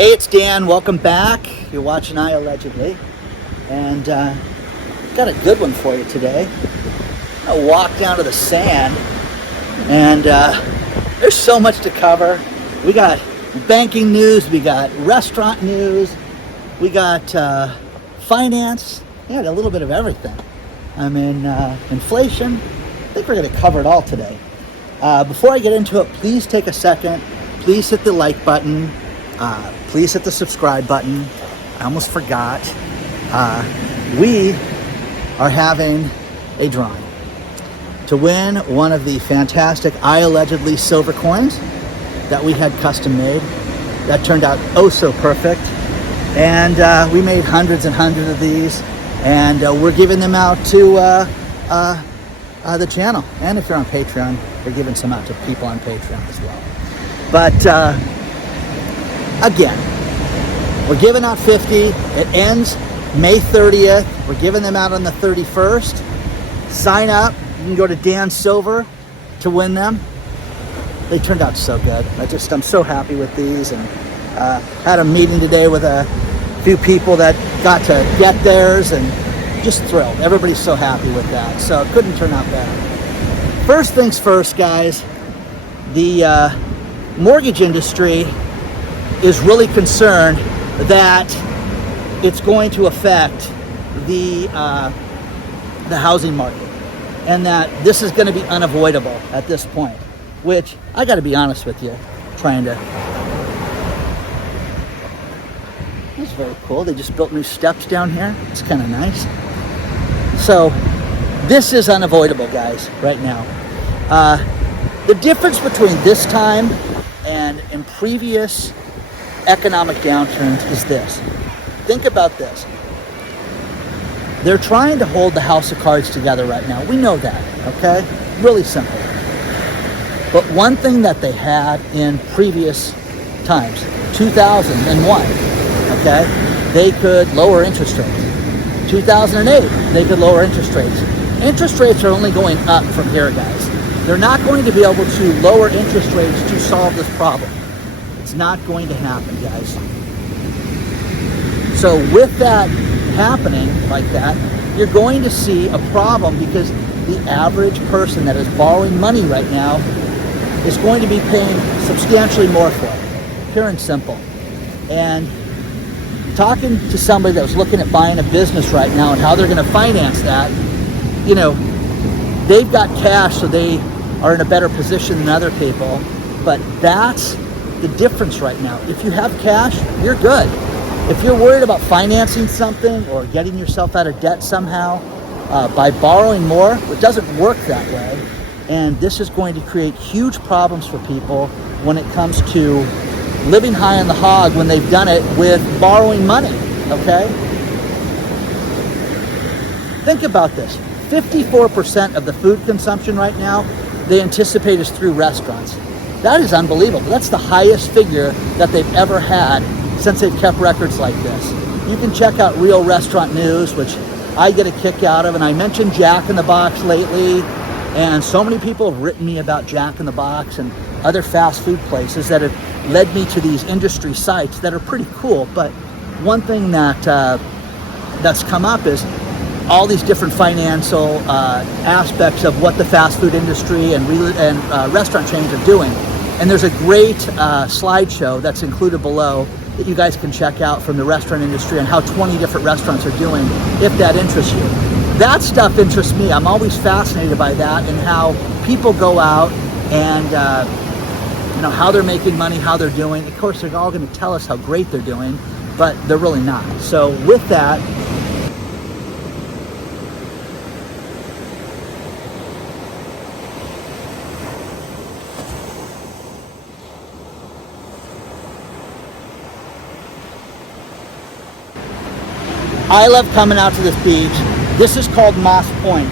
Hey, it's Dan. Welcome back. You're watching iAllegedly, and got a good one for you today. I'm gonna walk down to the sand, and there's so much to cover. We got banking news, we got restaurant news, we got finance. Yeah, a little bit of everything. I mean, inflation. I think we're going to cover it all today. Before I get into it, please take a second. Please hit the like button. Please hit the subscribe button. I almost forgot. We are having a drawing to win one of the fantastic iAllegedly silver coins that we had custom made. That turned out oh so perfect. And we made hundreds and hundreds of these, and we're giving them out to the channel. And if you're on Patreon, we're giving some out to people on Patreon as well. But again, we're giving out 50. It ends May 30th. We're giving them out on the 31st. Sign up. You can go to Dan Silver to win them. They turned out so good. I'm so happy with these, and had a meeting today with a few people that got to get theirs, and just thrilled. Everybody's so happy with that, so it couldn't turn out better. First things first, guys, the mortgage industry is really concerned that it's going to affect the housing market, and that this is going to be unavoidable at this point, which I got to be honest with you, It's very cool. They just built new steps down here. It's kind of nice. So this is unavoidable, guys, right now. The difference between this time and in previous economic downturns is this. Think about this. They're trying to hold the house of cards together right now. We know that, okay? Really simple. But one thing that they had in previous times, 2001, okay, they could lower interest rates. 2008, they could lower interest rates. Interest rates are only going up from here, guys. They're not going to be able to lower interest rates to solve this problem. It's not going to happen, guys. So with that happening like that, you're going to see a problem, because the average person that is borrowing money right now is going to be paying substantially more for it, pure and simple. And talking to somebody that was looking at buying a business right now and how they're going to finance that, you know, they've got cash, so they are in a better position than other people. But that's the difference right now. If you have cash, you're good. If you're worried about financing something or getting yourself out of debt somehow by borrowing more, it doesn't work that way. And this is going to create huge problems for people when it comes to living high on the hog when they've done it with borrowing money, okay? Think about this. 54% of the food consumption right now, they anticipate is through restaurants. That is unbelievable. That's the highest figure that they've ever had since they've kept records like this. You can check out Real Restaurant News, which I get a kick out of, and I mentioned Jack in the Box lately, and so many people have written me about Jack in the Box and other fast food places that have led me to these industry sites that are pretty cool. But one thing that that's come up is all these different financial aspects of what the fast food industry and restaurant chains are doing. And there's a great slideshow that's included below that you guys can check out from the restaurant industry and how 20 different restaurants are doing, if that interests you. That stuff interests me. I'm always fascinated by that, and how people go out and you know, how they're making money, how they're doing. Of course, they're all going to tell us how great they're doing, but they're really not. So with that, I love coming out to this beach. This is called Moss Point.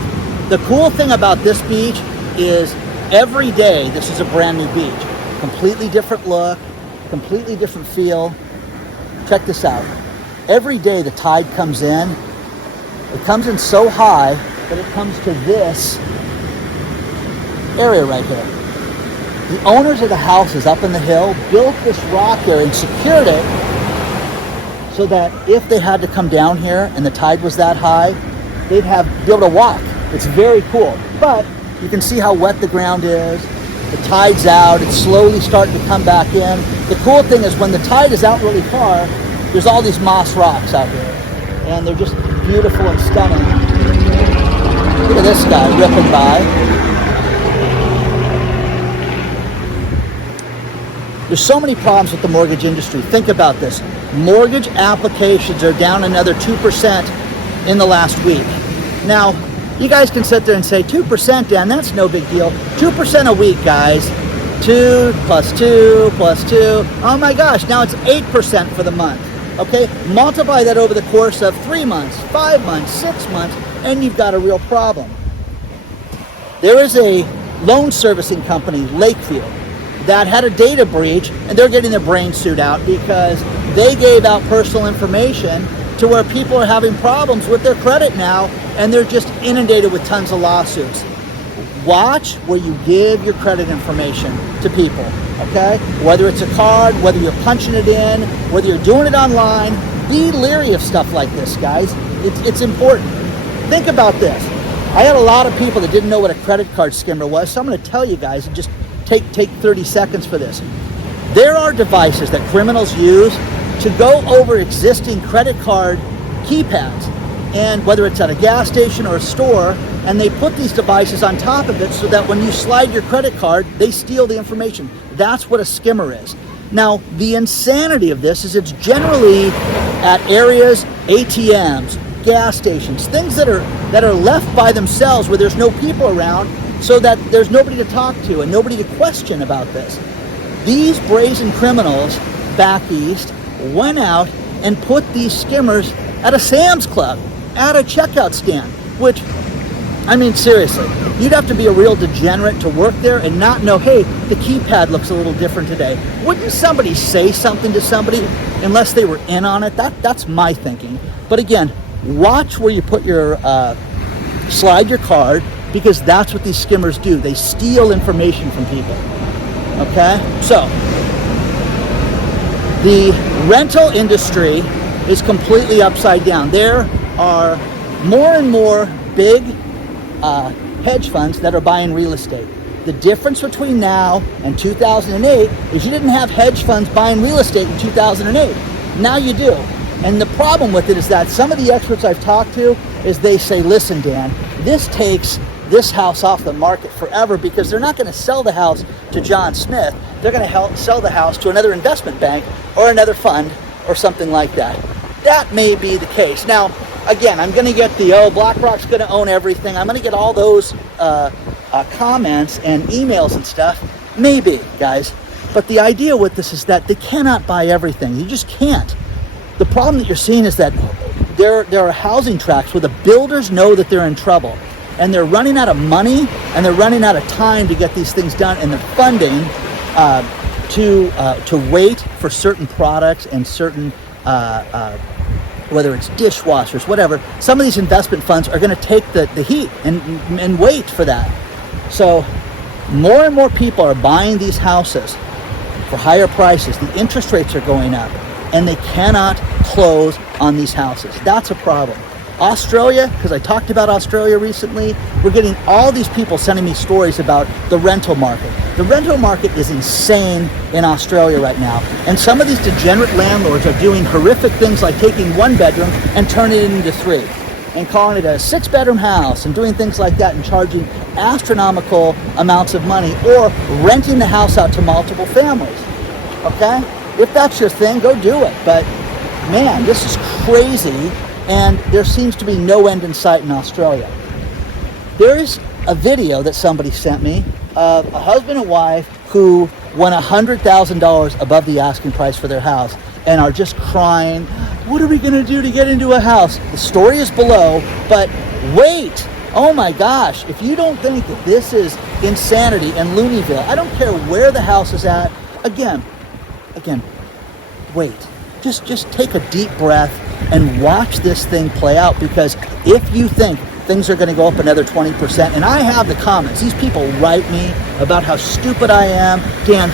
The cool thing about this beach is every day this is a brand new beach. Completely different look, completely different feel. Check this out. Every day the tide comes in. It comes in so high that it comes to this area right here. The owners of the houses up in the hill built this rock area and secured it so that if they had to come down here and the tide was that high, they'd be able to walk. It's very cool. But you can see how wet the ground is. The tide's out. It's slowly starting to come back in. The cool thing is when the tide is out really far, there's all these moss rocks out here. And they're just beautiful and stunning. Look at this guy ripping by. There's so many problems with the mortgage industry. Think about this. Mortgage applications are down another 2% in the last week. Now, you guys can sit there and say, 2%, Dan, that's no big deal. 2% a week, guys. 2 plus 2 plus 2. Oh my gosh, now it's 8% for the month. Okay, multiply that over the course of 3 months, 5 months, 6 months, and you've got a real problem. There is a loan servicing company, Lakeview, that had a data breach, and they're getting their brain suit out because they gave out personal information to where people are having problems with their credit now, and they're just inundated with tons of lawsuits. Watch where you give your credit information to people, okay? Whether it's a card, whether you're punching it in, whether you're doing it online, be leery of stuff like this, guys. It's important. Think about this. I had a lot of people that didn't know what a credit card skimmer was, so I'm going to tell you guys and just take 30 seconds for this. There are devices that criminals use to go over existing credit card keypads, and whether it's at a gas station or a store, and they put these devices on top of it so that when you slide your credit card, they steal the information. That's what a skimmer is. Now, the insanity of this is it's generally at areas, ATMs, gas stations, things that are left by themselves where there's no people around, so that there's nobody to talk to and nobody to question about this. These brazen criminals back east went out and put these skimmers at a Sam's Club, at a checkout stand, which, I mean, seriously, you'd have to be a real degenerate to work there and not know, hey, the keypad looks a little different today. Wouldn't somebody say something to somebody unless they were in on it? That's my thinking. But again, watch where you put your, slide your card, because that's what these skimmers do. They steal information from people, okay? So, the rental industry is completely upside down. There are more and more big hedge funds that are buying real estate. The difference between now and 2008 is you didn't have hedge funds buying real estate in 2008. Now you do. And the problem with it is that some of the experts I've talked to is they say, listen, Dan, this takes this house off the market forever because they're not going to sell the house to John Smith. They're going to sell the house to another investment bank or another fund or something like that. That may be the case. Now, again, I'm going to get the, BlackRock's going to own everything. I'm going to get all those comments and emails and stuff. Maybe, guys. But the idea with this is that they cannot buy everything. You just can't. The problem that you're seeing is that there are housing tracts where the builders know that they're in trouble. And they're running out of money, and they're running out of time to get these things done, and the funding to wait for certain products and certain, whether it's dishwashers, whatever. Some of these investment funds are going to take the heat and wait for that. So more and more people are buying these houses for higher prices. The interest rates are going up, and they cannot close on these houses. That's a problem. Australia, because I talked about Australia recently, we're getting all these people sending me stories about the rental market. The rental market is insane in Australia right now. And some of these degenerate landlords are doing horrific things like taking one bedroom and turning it into 3 and calling it a 6-bedroom house and doing things like that and charging astronomical amounts of money or renting the house out to multiple families. Okay? If that's your thing, go do it. But man, this is crazy. And there seems to be no end in sight in Australia. There's a video that somebody sent me of a husband and wife who won $100,000 above the asking price for their house and are just crying, what are we going to do to get into a house? The story is below, but wait, oh my gosh, if you don't think that this is insanity and Looneyville, I don't care where the house is at, again, wait. Just take a deep breath and watch this thing play out, because if you think things are going to go up another 20%, and I have the comments, these people write me about how stupid I am, Dan,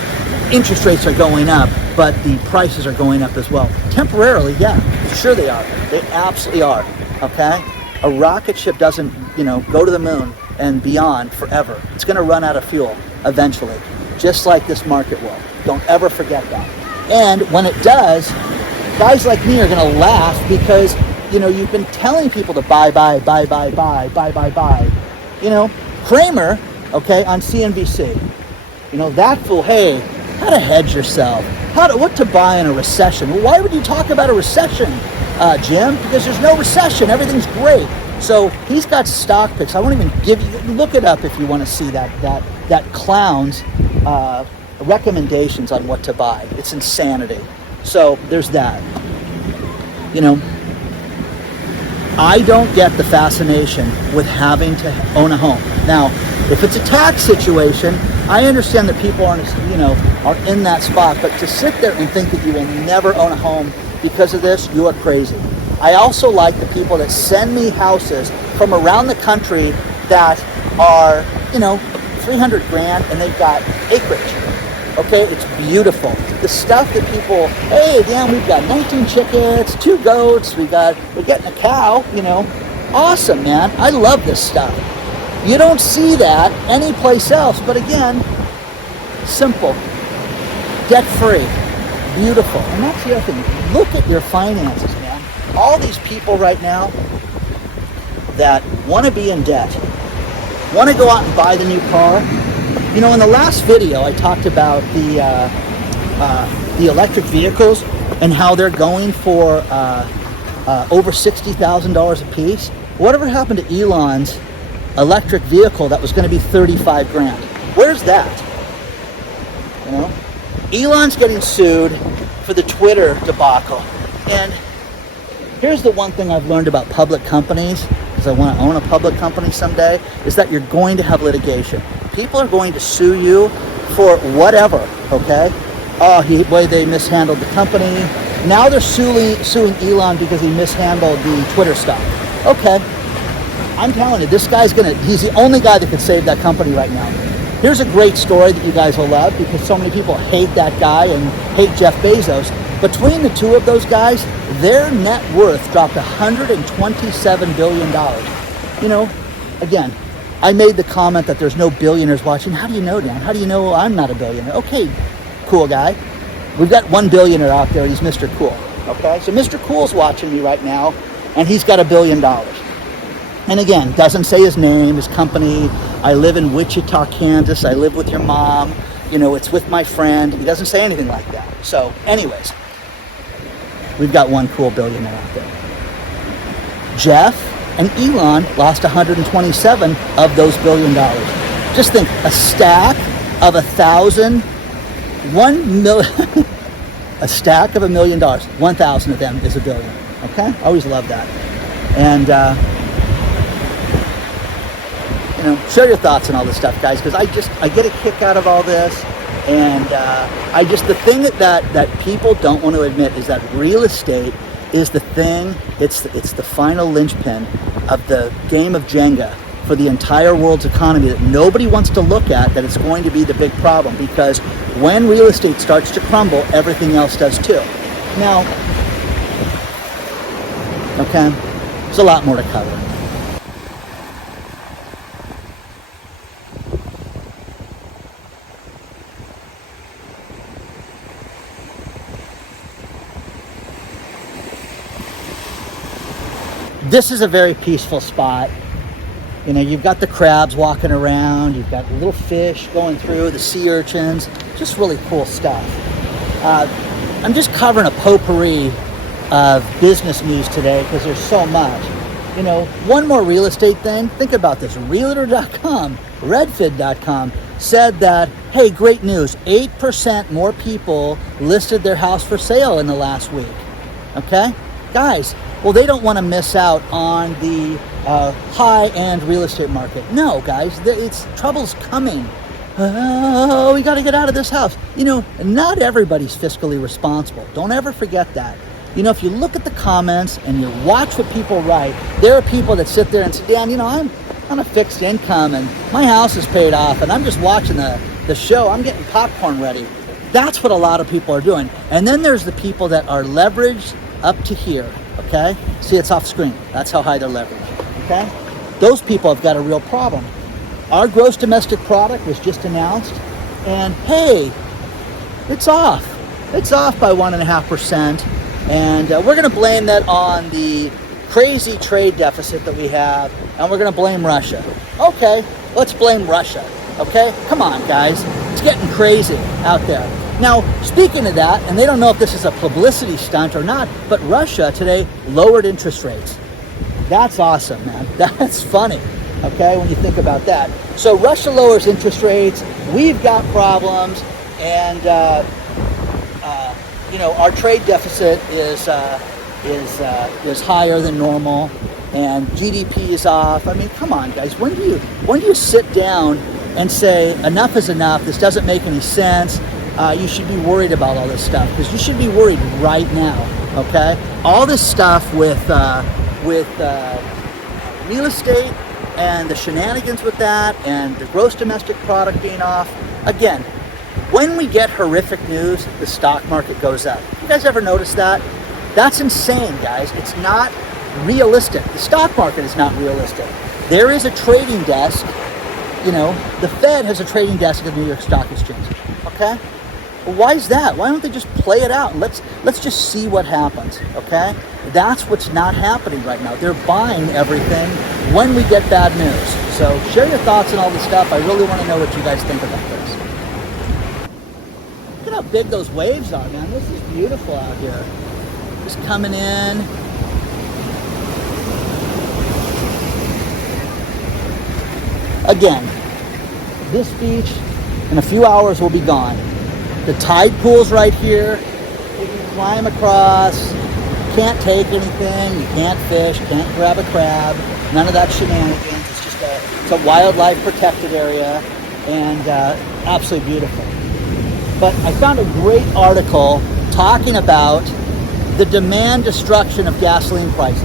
interest rates are going up. but the prices are going up as well. Temporarily, yeah, sure they are. They absolutely are, okay? A rocket ship doesn't, go to the moon and beyond forever. It's going to run out of fuel eventually, just like this market will. Don't ever forget that. And when it does, guys like me are going to laugh because, you've been telling people to buy. Cramer, okay, on CNBC, that fool, hey, how to hedge yourself, what to buy in a recession. Well, why would you talk about a recession, Jim? Because there's no recession, everything's great. So he's got stock picks. I won't even give you, look it up if you want to see that clown's recommendations on what to buy. It's insanity. So there's that. I don't get the fascination with having to own a home. Now, if it's a tax situation, I understand that people are in that spot, but to sit there and think that you will never own a home because of this, you are crazy. I also like the people that send me houses from around the country that are, 300 grand and they've got acreage. Okay, it's beautiful. The stuff that people, hey, damn, we've got 19 chickens, 2 goats, we're getting a cow, Awesome, man. I love this stuff. You don't see that anyplace else, but again, simple, debt-free, beautiful. And that's the other thing. Look at your finances, man. All these people right now that want to be in debt, want to go out and buy the new car. In the last video, I talked about the electric vehicles and how they're going for over $60,000 a piece. Whatever happened to Elon's electric vehicle that was going to be 35 grand? Where's that? Elon's getting sued for the Twitter debacle. And here's the one thing I've learned about public companies, because I want to own a public company someday, is that you're going to have litigation. People are going to sue you for whatever, okay? The way they mishandled the company. Now they're suing Elon because he mishandled the Twitter stuff. Okay, I'm telling you, this guy's he's the only guy that could save that company right now. Here's a great story that you guys will love because so many people hate that guy and hate Jeff Bezos. Between the two of those guys, their net worth dropped $127 billion. Again, I made the comment that there's no billionaires watching. How do you know, Dan? How do you know I'm not a billionaire? Okay, cool guy. We've got one billionaire out there. He's Mr. Cool. Okay, so Mr. Cool's watching me right now, and he's got $1 billion. And again, doesn't say his name, his company. I live in Wichita, Kansas. I live with your mom. It's with my friend. He doesn't say anything like that. So, anyways, we've got one cool billionaire out there. Jeff and Elon lost 127 of those $1 billion. Just think, a stack of 1,000, 1 million, a stack of $1 million. 1,000 of them is $1 billion. Okay, I always love that. And share your thoughts on all this stuff, guys, because I get a kick out of all this. And the thing that people don't want to admit is that real estate is the thing, it's the final linchpin of the game of Jenga for the entire world's economy that nobody wants to look at, that it's going to be the big problem, because when real estate starts to crumble, everything else does too. Now, okay, there's a lot more to cover. This is a very peaceful spot. You've got the crabs walking around, you've got little fish going through, the sea urchins, just really cool stuff. I'm just covering a potpourri of business news today because there's so much. One more real estate thing, think about this. Realtor.com, Redfin.com said that, hey, great news, 8% more people listed their house for sale in the last week. Okay? Guys, well, they don't want to miss out on the high-end real estate market. No, guys, trouble's coming. Oh, we got to get out of this house. Not everybody's fiscally responsible. Don't ever forget that. If you look at the comments and you watch what people write, there are people that sit there and say, Dan, I'm on a fixed income and my house is paid off and I'm just watching the show. I'm getting popcorn ready. That's what a lot of people are doing. And then there's the people that are leveraged up to here, okay? See, it's off screen. That's how high they're leveraged, okay? Those people have got a real problem. Our gross domestic product was just announced, and hey, it's off. It's off by 1.5%, and we're going to blame that on the crazy trade deficit that we have, and we're going to blame Russia. Okay, let's blame Russia, okay? Come on, guys. It's getting crazy out there. Now, speaking of that, and they don't know if this is a publicity stunt or not, but Russia today lowered interest rates. That's awesome, man. That's funny, okay, when you think about that. So Russia lowers interest rates, we've got problems, and you know, our trade deficit is higher than normal, and GDP is off. I mean, come on, guys. When do you sit down and say enough is enough? This doesn't make any sense. You should be worried about all this stuff, because you should be worried right now. Okay, all this stuff with real estate and the shenanigans with that, and the gross domestic product being off. Again, when we get horrific news, the stock market goes up. You guys ever notice that? That's insane, guys. It's not realistic. The stock market is not realistic. There is a trading desk. You know, the Fed has a trading desk at the New York Stock Exchange. Okay? Well, why is that? Why don't they just play it out? Let's just see what happens. Okay? That's what's not happening right now. They're buying everything when we get bad news. So share your thoughts on all this stuff. I really want to know what you guys think about this. Look at how big those waves are, man. This is beautiful out here. Just coming in. Again, this beach in a few hours will be gone. The tide pool's right here. You can climb across. Can't take anything. You can't fish. Can't grab a crab. None of that shenanigans. It's just it's a wildlife protected area, and absolutely beautiful. But I found a great article talking about the demand destruction of gasoline prices.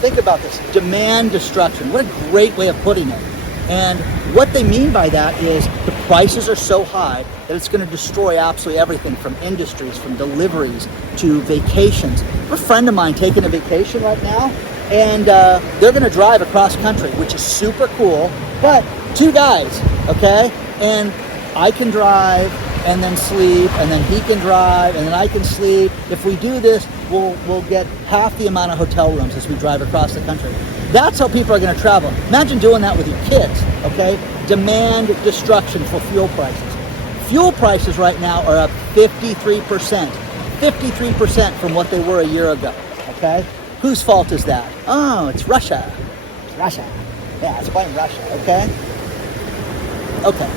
Think about this, demand destruction. What a great way of putting it. And what they mean by that is the prices are so high that it's going to destroy absolutely everything, from industries, from deliveries to vacations. I have a friend of mine taking a vacation right now, and they're going to drive across country, which is super cool. But 2 guys, okay? And I can drive and then sleep, and then he can drive, and then I can sleep. If we do this, we'll get half the amount of hotel rooms as we drive across the country. That's how people are going to travel. Imagine doing that with your kids, okay? Demand destruction for fuel prices. Fuel prices right now are up 53%. 53% from what they were a year ago, okay? Whose fault is that? Oh, it's Russia. It's Russia. Yeah, it's blame Russia, okay? Okay.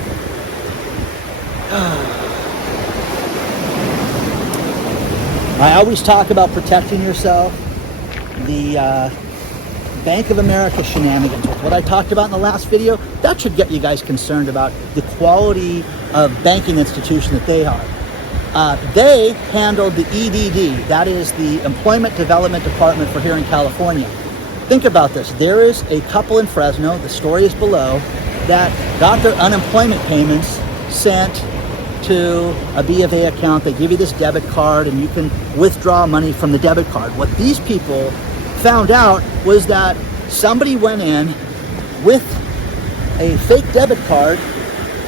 I always talk about protecting yourself. The Bank of America shenanigans, with what I talked about in the last video, that should get you guys concerned about the quality of banking institution that they are. They handled the EDD, that is the Employment Development Department for here in California. Think about this. There is a couple in Fresno, the story is below, that got their unemployment payments sent to a B of A account. They give you this debit card and you can withdraw money from the debit card. What these people found out was that somebody went in with a fake debit card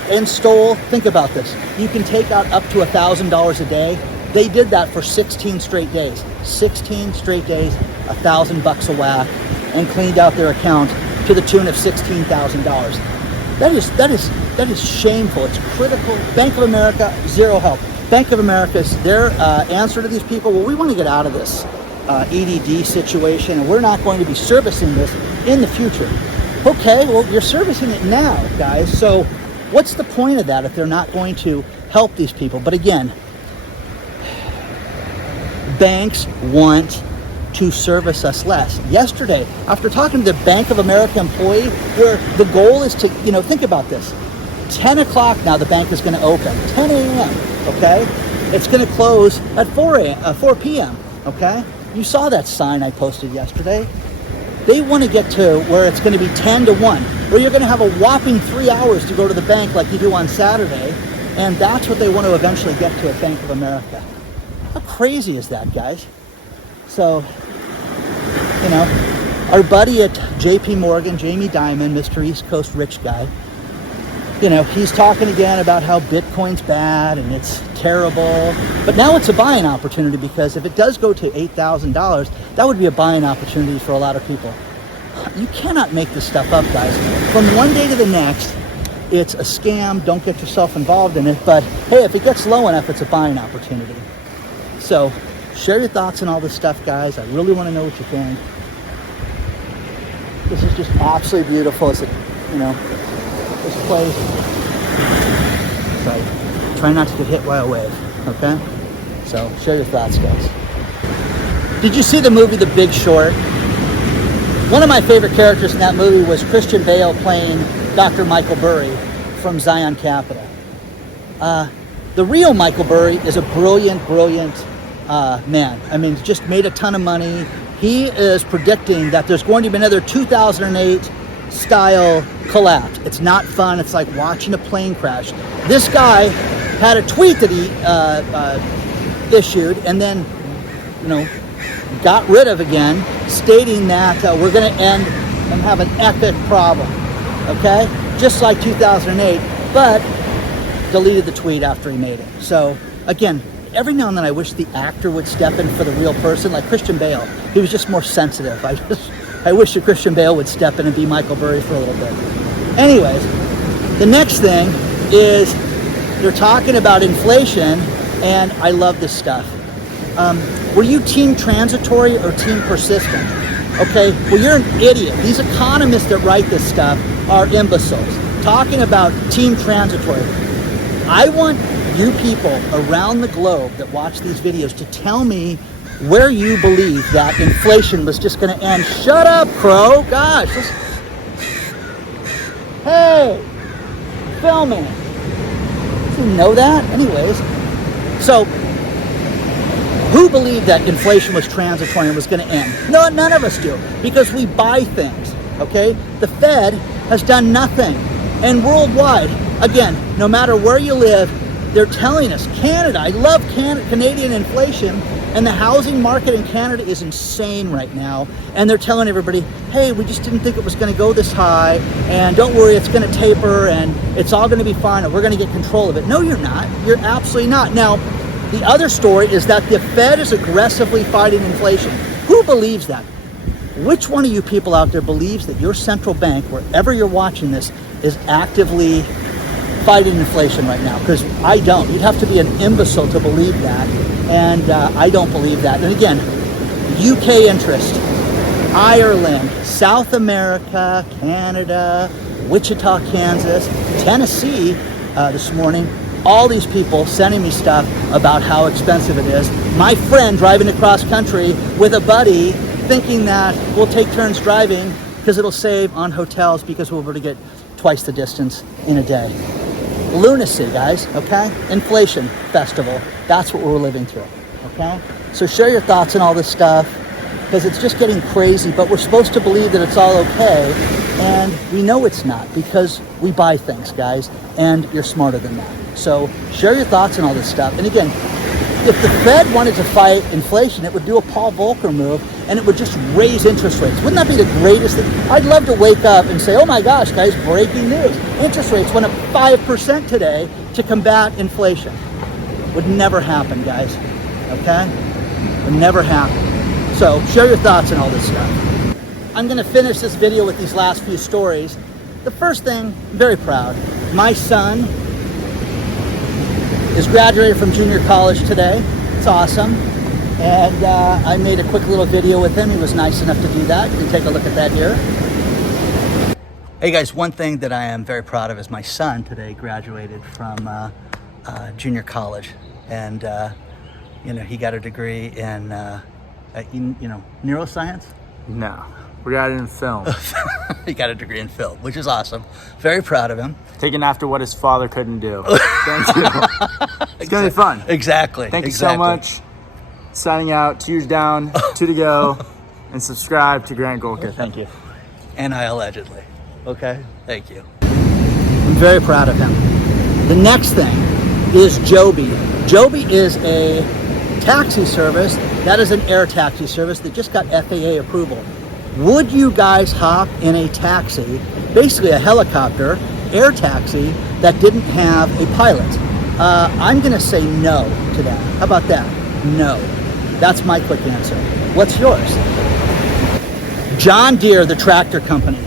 and stole, think about this, you can take out up to $1,000 a day. They did that for 16 straight days. 16 straight days, $1,000 a whack, and cleaned out their account to the tune of $16,000. That is shameful. It's critical. Bank of America, zero help. Bank of America's their answer to these people. Well, we want to get out of this EDD situation, and we're not going to be servicing this in the future. Okay, well, you're servicing it now, guys. So, what's the point of that if they're not going to help these people? But again, banks want to service us less. Yesterday, after talking to the Bank of America employee, where the goal is to, think about this. 10 o'clock now the bank is going to open. 10 a.m., okay? It's going to close at 4 p.m., okay? You saw that sign I posted yesterday. They want to get to where it's going to be 10 to 1, where you're going to have a whopping 3 hours to go to the bank like you do on Saturday, And that's what they want to eventually get to at Bank of America. How crazy is that, guys? So, you know, our buddy at JP Morgan, Jamie Dimon, Mr. East Coast rich guy, you know, he's talking again about how Bitcoin's bad and it's terrible. But now it's a buying opportunity, because if it does go to $8,000, that would be a buying opportunity for a lot of people. You cannot make this stuff up, guys. From one day to the next, it's a scam. Don't get yourself involved in it. But hey, if it gets low enough, it's a buying opportunity. So share your thoughts on all this stuff, guys. I really want to know what you think. This is just absolutely beautiful. It's, you know, this place. So try not to get hit by a wave, okay? So share your thoughts, guys. Did you see the movie The Big Short? One of my favorite characters in that movie was Christian Bale playing Dr. Michael Burry from Zion Capital. The real Michael Burry is a brilliant man. I mean, just made a ton of money. He is predicting that there's going to be another 2008 style collapse. It's not fun. It's like watching a plane crash. This guy had a tweet that he issued and then, you know, got rid of again, stating that we're going to end and have an epic problem, okay? Just like 2008, but deleted the tweet after he made it. So again, every now and then I wish the actor would step in for the real person, like Christian Bale. He was just more sensitive. I wish that Christian Bale would step in and be Michael Burry for a little bit. Anyways, the next thing is they're talking about inflation, and I love this stuff. Were you team transitory or team persistent? Okay, well, you're an idiot. These economists that write this stuff are imbeciles. Talking about team transitory. I want you people around the globe that watch these videos to tell me where you believe that inflation was just going to end. Shut up, Crow. Gosh. Hey, filming. Didn't know that? Anyways. So, who believed that inflation was transitory and was going to end? No, none of us do, because we buy things, okay? The Fed has done nothing. And worldwide, again, no matter where you live, they're telling us, Canada, I love Canadian inflation, and the housing market in Canada is insane right now. And they're telling everybody, hey, we just didn't think it was going to go this high, and don't worry, it's going to taper, and it's all going to be fine, and we're going to get control of it. No, you're not. You're absolutely not. Now, the other story is that the Fed is aggressively fighting inflation. Who believes that? Which one of you people out there believes that your central bank, wherever you're watching this, is actively fighting inflation right now? Because I don't. You'd have to be an imbecile to believe that. And I don't believe that. And again, UK interest, Ireland, South America, Canada, Wichita, Kansas, Tennessee this morning, all these people sending me stuff about how expensive it is. My friend driving across country with a buddy thinking that we'll take turns driving because it'll save on hotels because we'll be able to get twice the distance in a day. Lunacy, guys, okay? Inflation festival. That's what we're living through, okay? So share your thoughts on all this stuff, because it's just getting crazy, but we're supposed to believe that it's all okay, and we know it's not, because we buy things, guys, and you're smarter than that. So share your thoughts on all this stuff. And again, if the Fed wanted to fight inflation, it would do a Paul Volcker move, and it would just raise interest rates. Wouldn't that be the greatest thing? I'd love to wake up and say, oh my gosh, guys, breaking news. Interest rates went up 5% today to combat inflation. Would never happen, guys, okay? Would never happen. So share your thoughts on all this stuff. I'm gonna finish this video with these last few stories. The first thing, I'm very proud. My son is graduated from junior college today. It's awesome. And I made a quick little video with him. He was nice enough to do that. You can take a look at that here. Hey guys, one thing that I am very proud of is my son today graduated from junior college. And you know, he got a degree in neuroscience? No, we got it in film. He got a degree in film, which is awesome. Very proud of him. Taking after what his father couldn't do. Thank you. It's gonna be fun. Exactly. Thank you so much. Signing out, 2 years down, 2 to go, and subscribe to Grant Golka. Thank you. And iAllegedly. Okay? Thank you. I'm very proud of him. The next thing is Joby. Joby is a taxi service that is an air taxi service that just got FAA approval. Would you guys hop in a taxi, basically a helicopter, air taxi, that didn't have a pilot? I'm gonna say no to that. How about that? No. That's my quick answer. What's yours? John Deere, the tractor company.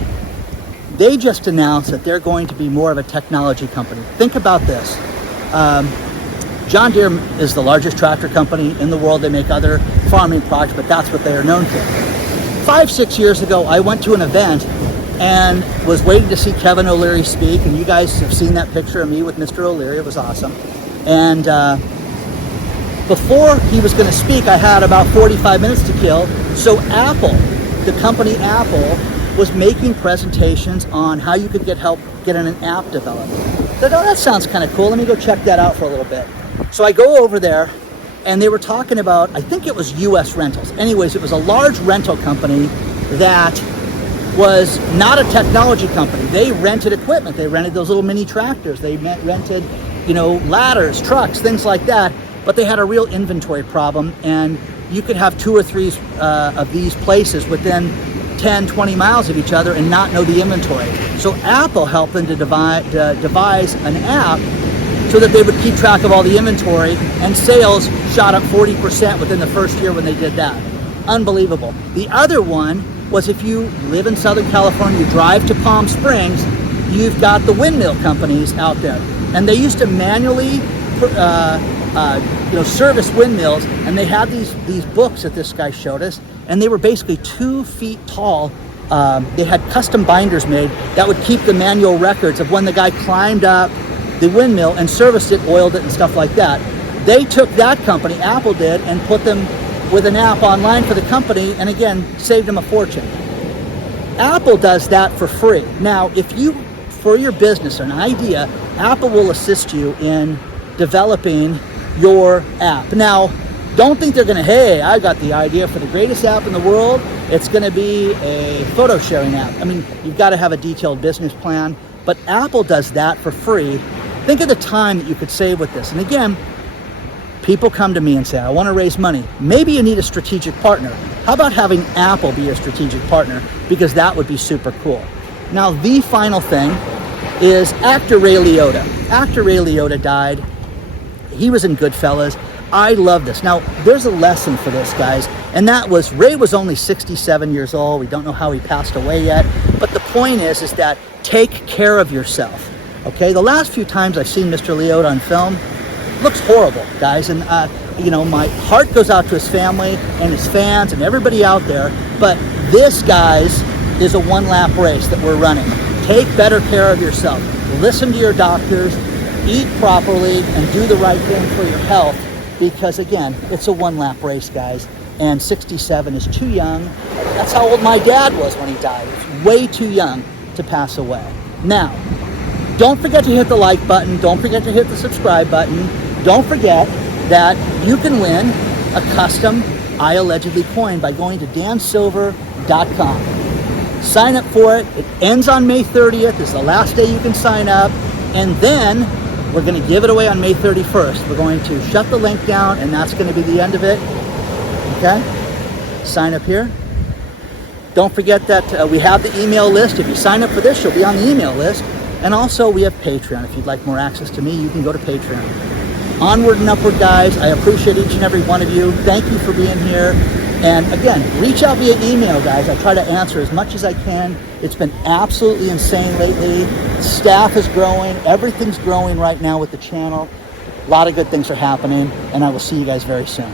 They just announced that they're going to be more of a technology company. Think about this. John Deere is the largest tractor company in the world. They make other farming products, but that's what they are known for. 5-6 years ago, I went to an event and was waiting to see Kevin O'Leary speak, and you guys have seen that picture of me with Mr. O'Leary. It was awesome. And before he was going to speak, I had about 45 minutes to kill. So Apple, the company Apple, was making presentations on how you could get help getting an app developed. So, oh, that sounds kind of cool. Let me go check that out for a little bit. So I go over there, and they were talking about, I think it was US Rentals. Anyways, it was a large rental company that was not a technology company. They rented equipment. They rented those little mini tractors. They rented, ladders, trucks, things like that. But they had a real inventory problem, and you could have 2 or 3 of these places within 10, 20 miles of each other and not know the inventory. So Apple helped them to devise an app so that they would keep track of all the inventory, and sales shot up 40% within the first year when they did that. Unbelievable. The other one was, if you live in Southern California, you drive to Palm Springs, you've got the windmill companies out there. And they used to manually service windmills, and they had these books that this guy showed us, and they were basically 2 feet tall. They had custom binders made that would keep the manual records of when the guy climbed up the windmill and serviced it, oiled it, and stuff like that. They took that company, Apple did, and put them with an app online for the company, and again, saved them a fortune. Apple does that for free. Now, if you, for your business or an idea, Apple will assist you in developing your app. Now, don't think they're gonna, hey, I got the idea for the greatest app in the world. It's gonna be a photo sharing app. I mean, you've gotta have a detailed business plan, but Apple does that for free. Think of the time that you could save with this. And again, people come to me and say, I wanna raise money. Maybe you need a strategic partner. How about having Apple be your strategic partner? Because that would be super cool. Now, the final thing is actor Ray Liotta. Actor Ray Liotta died. He was in Goodfellas. I love this. Now, there's a lesson for this, guys, and that was, Ray was only 67 years old. We don't know how he passed away yet, but the point is that take care of yourself, okay? The last few times I've seen Mr. Liotta on film, looks horrible, guys, and my heart goes out to his family and his fans and everybody out there, but this, guys, is a one-lap race that we're running. Take better care of yourself. Listen to your doctors, eat properly, and do the right thing for your health, because again, it's a one-lap race, guys, and 67 is too young. That's how old my dad was when he died. It's way too young to pass away. Now, don't forget to hit the like button. Don't forget to hit the subscribe button. Don't forget that you can win a custom iAllegedly coin by going to dansilver.com. Sign up for it. It ends on May 30th. It's the last day you can sign up. And then we're going to give it away on May 31st. We're going to shut the link down, and that's going to be the end of it. Okay? Sign up here. Don't forget that we have the email list. If you sign up for this, you'll be on the email list. And also, we have Patreon. If you'd like more access to me, you can go to Patreon. Onward and upward, guys. I appreciate each and every one of you. Thank you for being here. And again, reach out via email, guys. I try to answer as much as I can. It's been absolutely insane lately. Staff is growing. Everything's growing right now with the channel. A lot of good things are happening, and I will see you guys very soon.